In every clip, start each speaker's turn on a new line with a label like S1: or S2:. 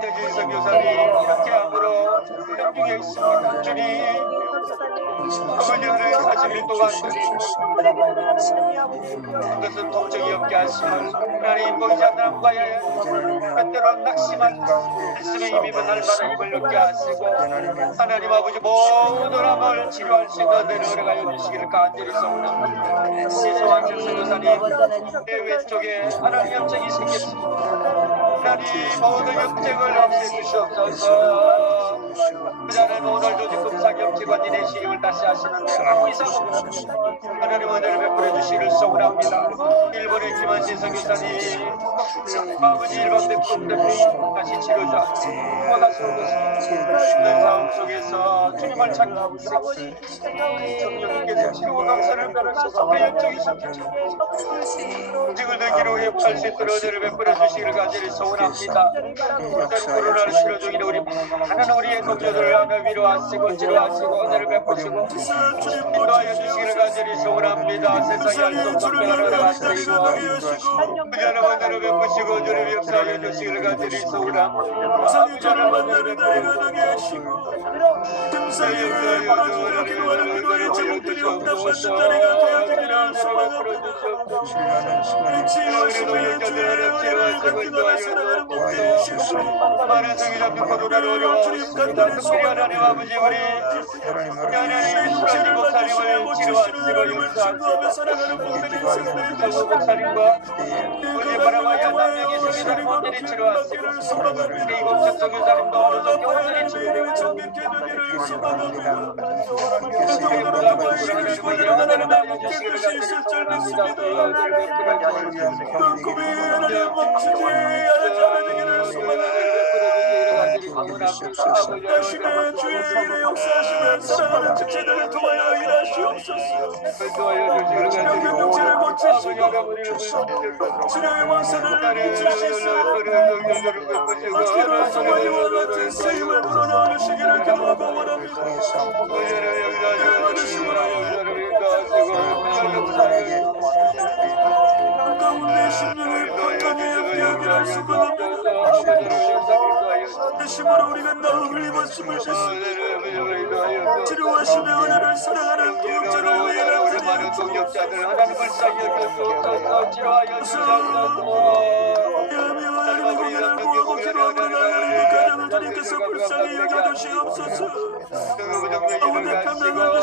S1: 대진 선교사님 함께함으로 행중에 있습니다. 주님 은혜 사실 동안 그것은 도적이 없게 하시고 하나님 보이지 않는 함과의 때때로 낙심한 말씀의 힘이면 날마다 힘을 얻게 하시고 하나님 아버지 모든 암을 치료할 수 있는 허락하여 주시기를 간절히 소원합니다 시소한 선교사님 내 왼쪽에 하나님 염증이 생겼습니다 하나님 모든 염증을 없애주시옵소서. 그자는 오늘 조직 금상 염증관인의 시력을 다시 하시는데 아무 이상 없습니다 하나님 은혜를 베풀어 주시기를 소원합니다. 일본의 김한신 선교사님 아버지 일반 대표 대표 다시 치료자 다시 오겠습니다. 힘든 상황 속에서 주님을 찾고 성령님께서 치료와 감사를 변하셔서 그 영적인 성격을 움직을 느끼로 회복할 수 있도록 은혜를 베풀어 주시기를 간절히 소원합니다. 코로나를 치료 중인 우리 많은 우리의 동료들을 하나 위로하시고 치료하시고 은혜를 베푸시고 인도하여 주시기를 간절히 소원합니다. 세상에 할수 없는 변화를 하시고 그자는 은혜를 베푸시고 주님 역사하여 주시기를 간절히 소원합니다.
S2: 나이가 되게 하시고 Причина, 주의 은혜를 기도하여 살아가는 복되게 하시고
S1: 많은 성의자 코로나로 어려웠습니다. 특별히 하나님 아버지 우리 하나님 수라지 목사님을
S2: 신고하며 살아가는 복되게 인생을
S1: 역사하시고 목사님과 우리 바라봐야 남명의 성의자를 온전히 치료하시고 우리 이곳 성의자님도 어느 정도 온전히 치료되고
S2: 정백해 되기를 소망합니다 사랑하는 고치시소 어찌나 성화이와 같은 세임을 불어넣어 주시기를 기도하고 원합니다 가운데 심령을 건강 대심으로 우리가 나음을 입었음을 믿습니다 치료하시며 은혜를 사랑하는 구역자로 우리를
S1: 많은 동역자들 하나님을 주옵소서 치료하여 주옵소서
S2: 하나님의 하나님의 고개를 구하고 기도하는 하나님의 가정을 주님께서 불쌍히 여겨 주시옵소서 가운데 평강을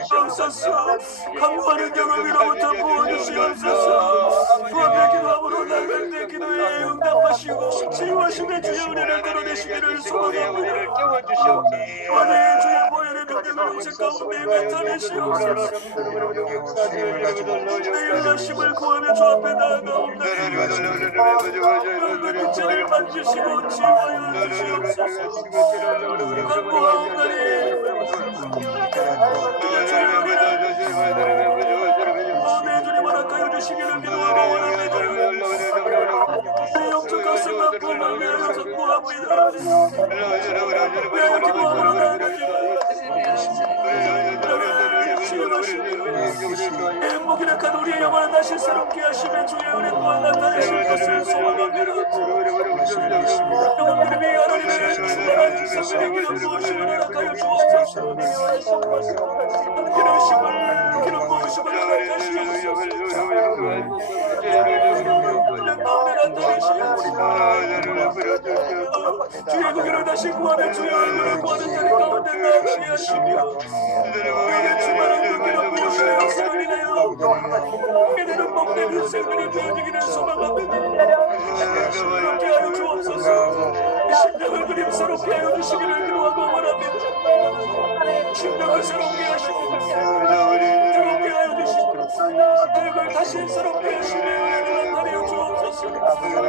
S2: 주시옵소서 강구하는 영업이로부터 구원주시옵소서 구원의 기도함으로 날멜때 기도에 응답하시고 치유하심의 주의 은혜를 드러내시기를 소원합니다. 원의 주의 보혈의 능력을 용색 가운데 나타내시옵소서 내 열심을 구하며 주 앞에 나아가옵나니 얼굴의 죄를 만지시고 치유하여 주시옵소서 간구하옵나니 주의 주의 은혜를 마음에 주님 허락하여 주시 나가니 행복이라 간 우리의 영혼을 다시 새롭게 하시며 주의 은혜 또한 나타내실 것을 소망합니다 영혼들이 주의 구결을 다시 구하며 주의 얼굴을 구하는 자리 가운데 나아가게 하시며 우리의 그 기름 부으심의 역사를 인하여 이들은 복된 인생들이 되어지기를 소망합니다 그렇게 하여 주옵소서 심령을 그림새롭게 하여 주시기를 기도하고 원합니다 심령을 새롭게 하시고 새롭게 하여 주시고 그걸 다시 새롭게 주옵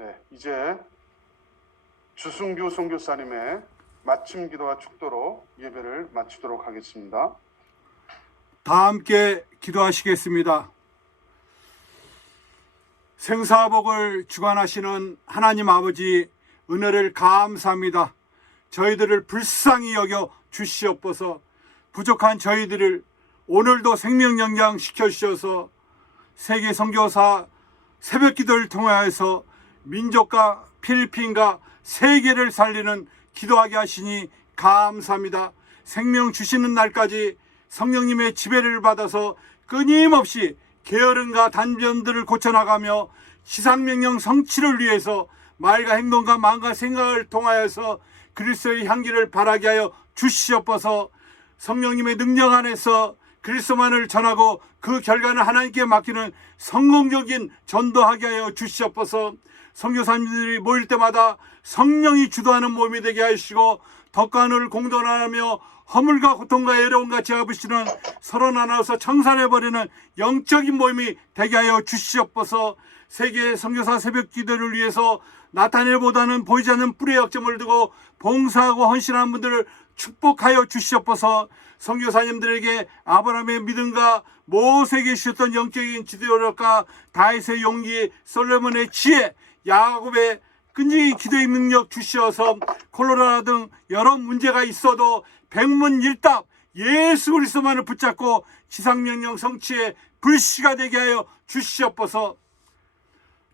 S3: 네, 이제 주승규 선교사님의 마침 기도와 축도로 예배를 마치도록 하겠습니다.
S4: 다 함께 기도하시겠습니다. 생사복을 주관하시는 하나님 아버지 은혜를 감사합니다. 저희들을 불쌍히 여겨 주시옵소서 부족한 저희들을 오늘도 생명 영양 시켜 주셔서 세계 선교사 새벽 기도를 통하여서 민족과 필리핀과 세계를 살리는 기도하게 하시니 감사합니다. 생명 주시는 날까지 성령님의 지배를 받아서 끊임없이 게으름과 단점들을 고쳐나가며 지상명령 성취를 위해서 말과 행동과 마음과 생각을 통하여서 그리스도의 향기를 바라게 하여 주시옵소서 성령님의 능력 안에서 그리스도만을 전하고 그 결과는 하나님께 맡기는 성공적인 전도하게 하여 주시옵소서 성교사님들이 모일 때마다 성령이 주도하는 몸이 되게 하시고 하늘을 공존하며 허물과 고통과 애로움과 제압으시는 서로 나눠서 청산해버리는 영적인 모임이 되게 하여 주시옵소서. 세계 성교사 새벽 기도를 위해서 나타내보다는 보이지 않는 뿔의 역점을 두고 봉사하고 헌신하는 분들을 축복하여 주시옵소서. 성교사님들에게 아브라함의 믿음과 모세에게 주셨던 영적인 지도력과 다윗의 용기 솔로몬의 지혜 야곱의 끈질긴 기도의 능력 주시어서 콜로라 등 여러 문제가 있어도 백문일답 예수 그리스도만을 붙잡고 지상명령 성취에 불씨가 되게 하여 주시옵소서.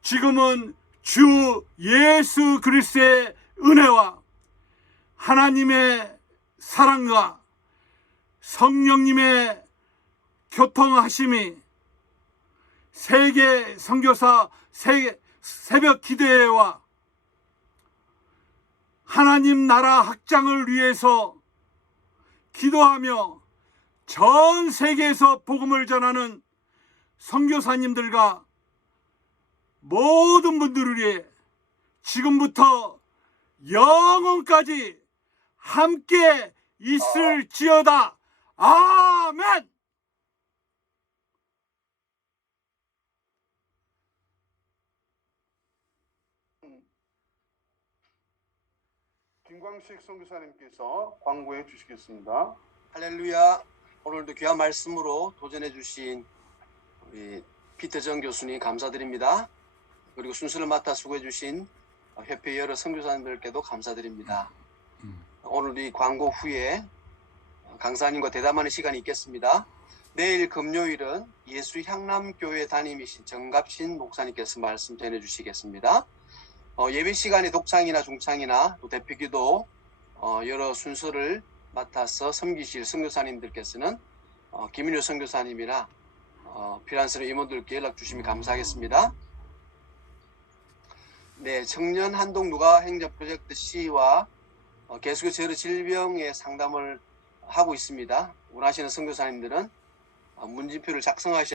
S4: 지금은 주 예수 그리스도의 은혜와 하나님의 사랑과 성령님의 교통하심이 세계 선교사 세- 새벽 기대와 하나님 나라 확장을 위해서 기도하며 전 세계에서 복음을 전하는 선교사님들과 모든 분들을 위해 지금부터 영원까지 함께 있을지어다. 아멘.
S3: 김광식 선교사님께서 광고해 주시겠습니다.
S5: 할렐루야. 오늘도 귀한 말씀으로 도전해 주신 우리 피터정 교수님 감사드립니다. 그리고 순서를 맡아 수고해 주신 협회 여러 선교사님들께도 감사드립니다. 오늘 이 광고 후에 강사님과 대담하는 시간이 있겠습니다. 내일 금요일은 예수 향남교회 담임이신 정갑신 목사님께서 말씀 전해 주시겠습니다. 어, 예배 시간에 독창이나 중창이나 또 대표기도 어, 여러 순서를 맡아서 섬기실 선교사님들께서는 어, 김인효 선교사님이나 어, 피란스의 임원들께 연락 주시면 감사하겠습니다. 네, 청년 한동 누가 행정 프로젝트 C와 어, 계속해서 여러 질병의 상담을 하고 있습니다. 원하시는 선교사님들은 어, 문진표를 작성하셔